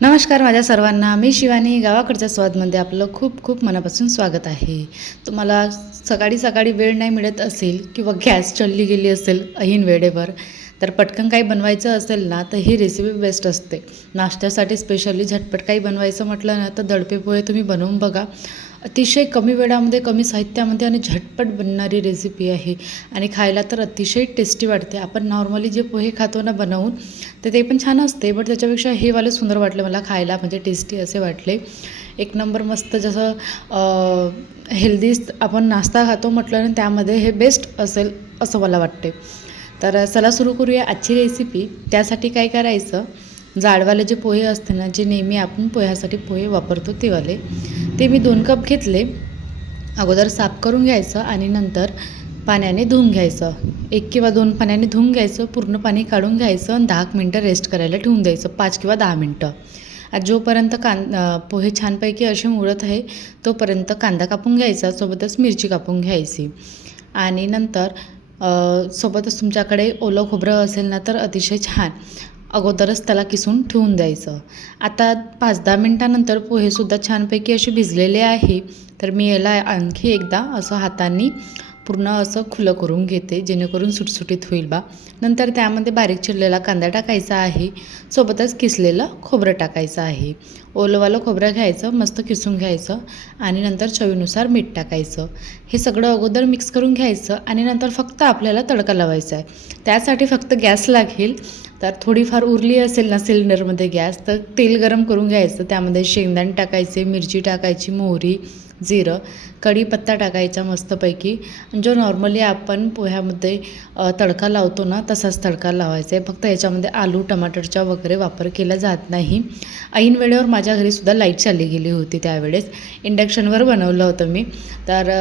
नमस्कार माझ्या सर्वांना, मी शिवानी. गावाकडच्या स्वादमध्ये आपलं खूप खूप मनापासून स्वागत आहे. तुम्हाला सकाळी सकाळी वेळ नाही मिळत असेल किंवा गॅस चलली गेली असेल ऐन वेळेवर, तर पटकन काही बनवायचं असेल ना, तर ही रेसिपी बेस्ट असते. नाश्त्यासाठी स्पेशली झटपट काही बनवायचं म्हटलं ना, तर दडपे पोहे तुम्ही बनवून बघा. अतिशय कमी वेळामध्ये, कमी साहित्यामध्ये आणि झटपट बनणारी रेसिपी आहे आणि खायला तर अतिशय टेस्टी वाटते. आपण नॉर्मली जे पोहे खातो ना बनवून, तर ते पण छान असते, बट त्याच्यापेक्षा हे वाले सुंदर वाटले मला खायला, म्हणजे टेस्टी असे वाटले. एक नंबर मस्त. जसं हेल्दी आपण नाश्ता खातो म्हटलं ना, त्यामध्ये हे बेस्ट असेल असं मला वाटते. तर चला सुरू करूया आजची रेसिपी. त्यासाठी काय करायचं, जाडवाले जे पोहे असते ना, जे नेहमी आपण पोह्यासाठी पोहे वापरतो ते वाले, ते मी 2 कप घेतले. अगोदर साफ करून घ्यायचं आणि नंतर पाण्याने धुवून घ्यायचं. 1 किंवा 2 पाण्याने धुवून घ्यायचं, पूर्ण पाणी काढून घ्यायचं आणि 10 मिनटं रेस्ट करायला ठेवून द्यायचं, 5 किंवा 10 मिनटं. जोपर्यंत पोहे छानपैकी असे मुरत आहे, तोपर्यंत कांदा कापून घ्यायचा, सोबतच मिरची कापून घ्यायची आणि नंतर सोबतच तुमच्याकडे ओलं खोबरं असेल ना, तर अतिशय छान. अगोदरच त्याला किसून ठेवून द्यायचं. आता 5-10 मिनटानंतर पोहेसुद्धा छानपैकी असे भिजलेले आहे, तर मी याला आणखी एकदा असं हातांनी पूर्ण असं खुलं करून घेते, जेणेकरून सुटसुटीत होईल बा. नंतर त्यामध्ये बारीक चिरलेला कांदा टाकायचा आहे, सोबतच किसलेलं खोबरं टाकायचं आहे. ओलंवालं खोबरं घ्यायचं, मस्त किसून घ्यायचं आणि नंतर चवीनुसार मीठ टाकायचं. हे सगळं अगोदर मिक्स करून घ्यायचं आणि नंतर फक्त आपल्याला तडका लावायचा आहे. त्यासाठी फक्त गॅस लागेल. तर थोडीफार उरली असेल ना सिलेंडरमध्ये गॅस, तर तेल गरम करून घ्यायचं. त्यामध्ये शेंगदाणे टाकायचे, मिरची टाकायची, मोहरी, जिरं, कढीपत्ता टाकायचा मस्तपैकी. जो नॉर्मली आपण पोह्यामध्ये तडका लावतो ना, तसाच तडका लावायचा आहे. फक्त याच्यामध्ये आलू टमाटरचा वगैरे वापर केला जात नाही. ऐन वेळेवर माझ्या घरीसुद्धा लाईट चालली गेली होती. त्यावेळेस इंडक्शनवर बनवलं होतं मी. तर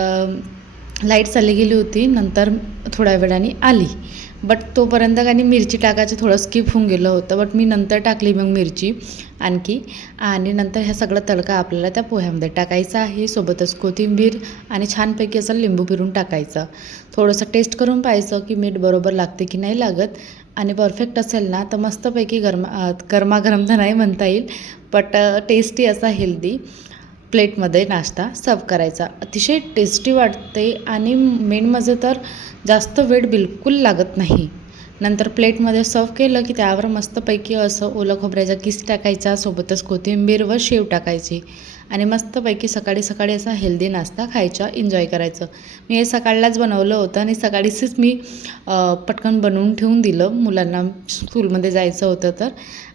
लाईट चालली गेली होती, नंतर थोड्या वेळाने आली. बट तोपर्यंत काही मिरची टाकायचं थोडं स्किप होऊन गेलं होतं, बट मी नंतर टाकली मग मिरची आणखी. आणि नंतर ह्या सगळा तडका आपल्याला त्या पोह्यामध्ये टाकायचा आहे, सोबतच कोथिंबीर आणि छानपैकी असं लिंबू पिळून टाकायचं. थोडंसं टेस्ट करून पाहायचं की मीठ बरोबर लागते की नाही लागत, आणि परफेक्ट असेल ना तर मस्तपैकी गरमागरम तर नाही म्हणता येईल, बट टेस्टी असा हेल्दी प्लेटमध्ये नाश्ता सर्व करायचा. अतिशय टेस्टी वाटते आणि मेन म्हणजे तर जास्त वेळ बिलकुल लागत नाही. नंतर प्लेटमध्ये सर्व केलं की त्यावर मस्तपैकी असं ओलं खोबऱ्याचा किस टाकायचा, सोबतच कोथिंबीर व शेव टाकायची आणि मस्तपैकी सकाळी सकाळी असा हेल्दी नाश्ता खायचा, एन्जॉय करायचं. मी हे सकाळलाच बनवलं होतं आणि सकाळीच मी पटकन बनवून ठेवून दिलं, मुलांना स्कूलमध्ये जायचं होतं तर.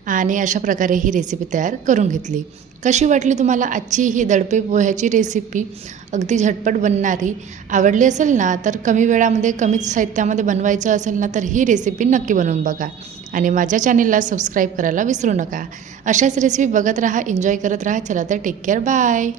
आणि अशा प्रकारे ही रेसिपी तयार करून घेतली. कशी वाटली तुम्हाला आजची ही दडपे पोह्याची रेसिपी, अगदी झटपट बनणारी? आवडली असेल ना, तर कमी वेळामध्ये कमीच साहित्यामध्ये बनवायचं असेल ना, तर ही रेसिपी नक्की बनवून बघा आणि माझ्या चॅनेलला सबस्क्राईब करायला विसरू नका. अशाच रेसिपी बघत राहा, एन्जॉय करत राहा. चला तर टेक केअर, बाय.